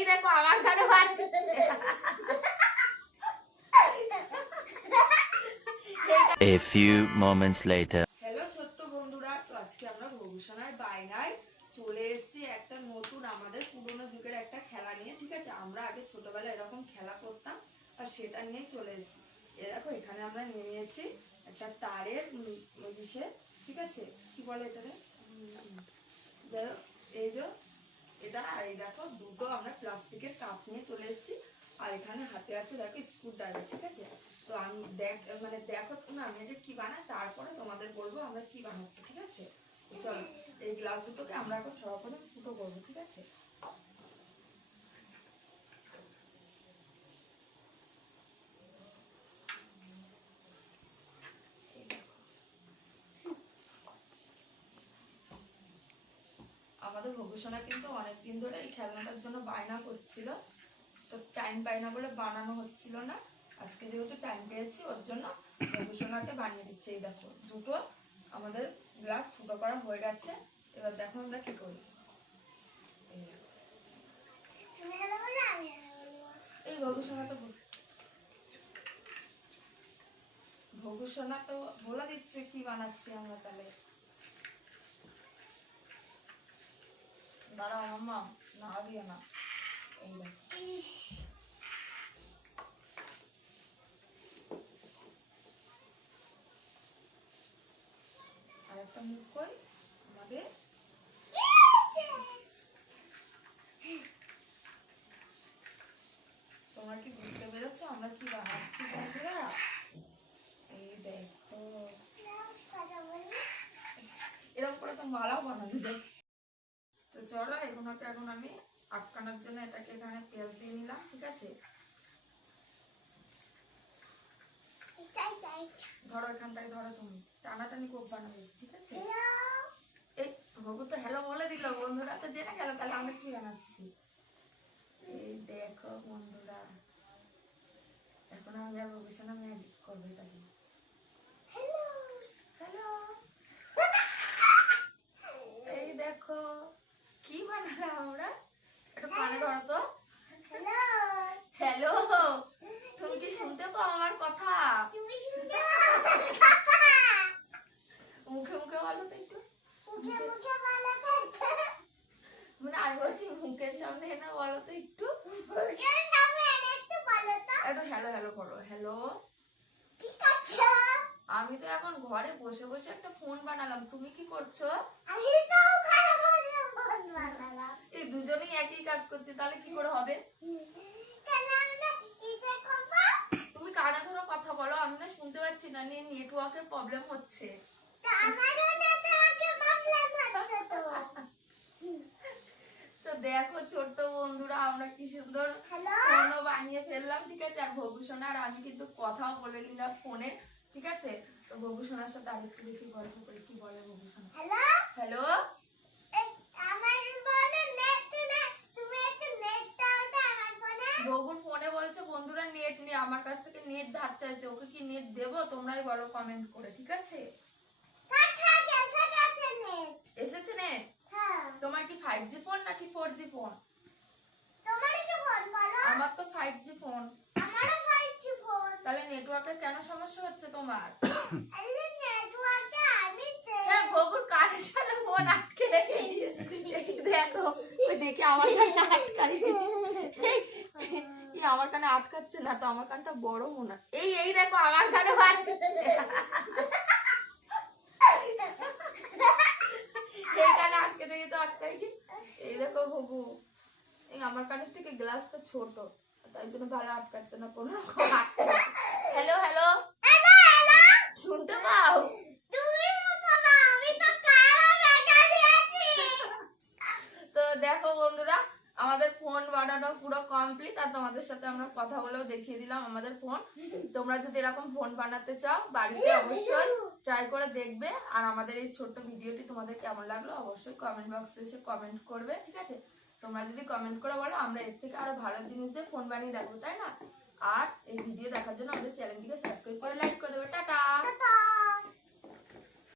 এই দেখো আমার কানে বাজছে। A few moments later. Hello ছোট্ট বন্ধুরা, তো আজকে আমরা ভবিষ্যৎের বায়নায় চলে এসেছি একটা নতুন আমাদের পুরোনো যুগের একটা খেলা নিয়ে। ঠিক আছে, আমরা আগে ছোটবেলায় এরকম খেলা করতাম আর সেটা নিয়ে চলে এসেছি। এ দেখো এখানে আমরা নিয়ে নিয়েছি একটা তারের বিষে, ঠিক আছে, কি বলে এটারে, যাই হোক এই যে এটা, আর এই দেখো দুটো আমরা প্লাস্টিকের কাপ নিয়ে চলে এসেছি। আর এখানে হাতে আছে দেখো স্ক্রু ড্রাইভার। ঠিক আছে, তো আমি দেখো তোমরা আমি এটা কি বানাই, তারপরে তোমাদের বলবো আমরা কি বানাচ্ছি। ঠিক আছে, চলো এই গ্লাস দুটোকে আমরা এখন সর্বপ্রথম ফুটো করবো। ঠিক আছে, আমাদের ভবিষ্যৎ কিন্তু অনেকদিন ধরে এই খেলনাটার জন্য বায়না করছিল, তো টাইম পাই না বলে বানানো হচ্ছিল না। আজকে যেহেতু টাইম পেয়েছি ওর জন্য ভবিষ্যৎকে বানিয়ে দিচ্ছে। এই দেখো দুটো আমাদের গ্লাস ফুটো করা হয়ে গেছে। এবার দেখো আমরা কি করি। এই ভবিষ্যৎ তো বলে দিচ্ছে কি বানাচ্ছি আমরা, তাহলে দাঁড়াও মাম্মা, না দিও না। এই দেখো আর একটা মুখ কই আমাদের, তোমরা কি বুঝতে পেরেছো আমরা কি বানাচ্ছি বন্ধুরা? এই দেখো এরকম করে তো মালাও বানানো যায়। তো চলো এগুলোকে এখন আমি আটকানোর জন্য এটাকে এখানে পেঁয়াজ দিয়ে নিলাম। ঠিক আছে, ধরো এখানটায় ধরো, তুমি টানাটানি খুব বানাবে। ঠিক আছে, এই ভগু তো হ্যালো বলে দিল, বন্ধুরা তো জেনে গেল তাহলে আমরা কি বানাচ্ছি। এই দেখো বন্ধুরা, এখন আমি আর ভবিষ্যৎ ম্যাজিক করবো এটা দিয়ে। হ্যালো, এই দেখো কি বানালাম আমরা, একটু কানে ধরো তো। হ্যালো, তুমি কি শুনতে পাও আমার কথা? মুখে মুখে বলো তো একটু, মানে আমি বলছি মুখের সামনে এনে বলো তো একটু, একটু হ্যালো হ্যালো করো। হ্যালো, আমি তো এখন ঘরে বসে বসে একটা ফোন বানালাম, তুমি কি করছো? এই দুজনেই একই কাজ করছি, তাহলে কি করে হবে? তুমি কানে ধরে কথা বলো, আমি না শুনতে পাচ্ছি না, নেটওয়ার্কের প্রবলেম হচ্ছে। তো দেখো ছোট্ট বন্ধুরা, আমরা কি সুন্দর ফোনও বানিয়ে ফেললাম। ঠিক আছে, আর ভবিষ্যৎ আর আমি কিন্তু কথাও বলে নিলাম ফোনে। ঠিক আছে, তো ভবিষ্যৎের সাথে আরেকটু দেখি গল্প করে কি বলে ভবিষ্যৎ। হ্যালো, বগুর ফোনে বলছে বন্ধুরা নেট নেই, আমার কাছ থেকে নেট ধার চাইছে, ওকে কি নেট দেবো তোমরাই বলো কমেন্ট করে। ঠিক আছে, এসেছে নেট? তোমার কি 5G ফোন নাকি 4G ফোন? আমার তো 5G ফোন। তাহলে নেটওয়ার্কের কেন সমস্যা হচ্ছে তোমার? হ্যাঁ, বগুর কানের সাথে ফোন আটকে দেখো, ওই দেখি আমার কানে আটকাই, আমার কানে আটকাচ্ছে না তো, আমার কানটা বড় মনে হয়। এই দেখো আমার কানে বাজছে, এই কানে আটকে দেখি তো আটকাই কি। এই দেখো ভগু, এই আমার কানের থেকে গ্লাসটা ছোট, তাই জন্য ভালো আটকাচ্ছে না কোনো রকম। হ্যালো হ্যালো, শুনতে পাও? তো দেখো বন্ধুরা, আমাদের ফোন বানানো পুরো কমপ্লিট, আর তোমাদের সাথে আমরা কথা বলেও দেখিয়ে দিলাম আমাদের ফোন। তোমরা যদি এরকম ফোন বানাতে চাও বাড়িতে অবশ্যই ট্রাই করে দেখবে। আর আমাদের এই ছোট্ট ভিডিওটি তোমাদের কেমন লাগলো অবশ্যই কমেন্ট বক্সে এসে কমেন্ট করবে। ঠিক আছে, তোমরা যদি কমেন্ট করে বলো আমরা এর থেকে আরো ভালো জিনিস দিয়ে ফোন বানিয়ে দেখবো, তাই না? আর এই ভিডিও দেখার জন্য আমাদের চ্যানেলটিকে সাবস্ক্রাইব করে লাইক করে দেবে। টাটা।